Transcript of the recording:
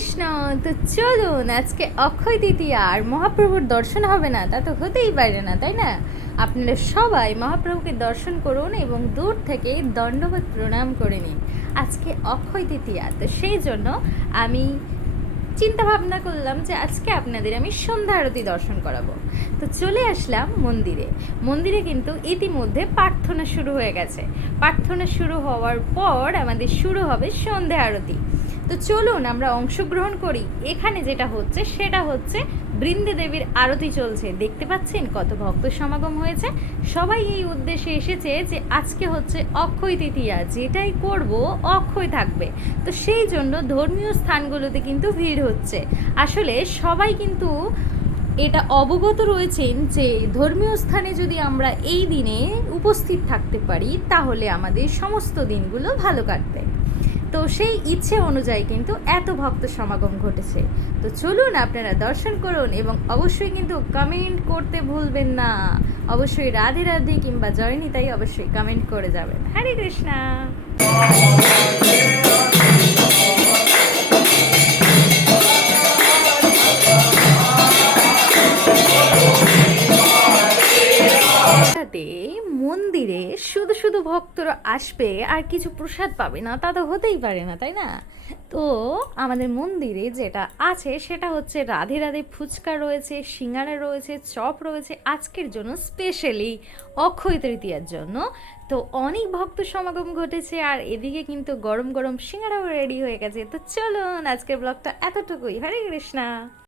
কৃষ্ণ। তো চলুন, আজকে অক্ষয় তৃতীয়া আর মহাপ্রভুর দর্শন হবে না তা তো হতেই পারে না, তাই না? আপনারা সবাই মহাপ্রভুকে দর্শন করুন এবং দূর থেকে দণ্ডবত প্রণাম করে নিন। আজকে অক্ষয় তৃতীয়া, তো সেই জন্য আমি চিন্তা ভাবনা করলাম যে আজকে আপনাদের আমি সন্ধ্যা আরতি দর্শন করাবো। তো চলে আসলাম মন্দিরে। মন্দিরে কিন্তু ইতিমধ্যে প্রার্থনা শুরু হয়ে গেছে। প্রার্থনা শুরু হওয়ার পর আমাদের শুরু হবে সন্ধ্যা আরতি। তো চলুন আমরা অংশগ্রহণ করি। এখানে যেটা হচ্ছে সেটা হচ্ছে বৃন্দে দেবীর আরতি চলছে। দেখতে পাচ্ছেন কত ভক্ত সমাগম হয়েছে। সবাই এই উদ্দেশ্যে এসেছে যে আজকে হচ্ছে অক্ষয় তৃতীয়া, যেটাই করব অক্ষয় থাকবে। তো সেই জন্য ধর্মীয় স্থানগুলোতে কিন্তু ভিড় হচ্ছে। আসলে সবাই কিন্তু এটা অবগত রয়েছেন যে ধর্মীয় স্থানে যদি আমরা এই দিনে উপস্থিত থাকতে পারি তাহলে আমাদের সমস্ত দিনগুলো ভালো কাটবে। তো সেই ইচ্ছে অনুযায়ী কিন্তু এত ভক্ত সমাগম ঘটেছে। তো চলুন আপনারা দর্শন করুন এবং অবশ্যই কিন্তু কমেন্ট করতে ভুলবেন না। অবশ্যই রাধে রাধে কিংবা জয় নিতাই অবশ্যই কমেন্ট করে যাবেন। হরে কৃষ্ণা। সাথে মন্দিরে শুধু শুধু ভক্তরা আসবে আর কিছু প্রসাদ পাবে না তা তো হতেই পারে না, তাই না? তো আমাদের মন্দিরে যেটা আছে সেটা হচ্ছে রাধে রাধে ফুচকা রয়েছে, সিঙ্গারা রয়েছে, চপ রয়েছে আজকের জন্য, স্পেশালি অক্ষয় তৃতীয়ার জন্য। তো অনেক ভক্ত সমাগম ঘটেছে আর এদিকে কিন্তু গরম গরম সিঙ্গারাও রেডি হয়ে গেছে। তো চলুন, আজকের ব্লগটা এতটুকুই। হরে কৃষ্ণা।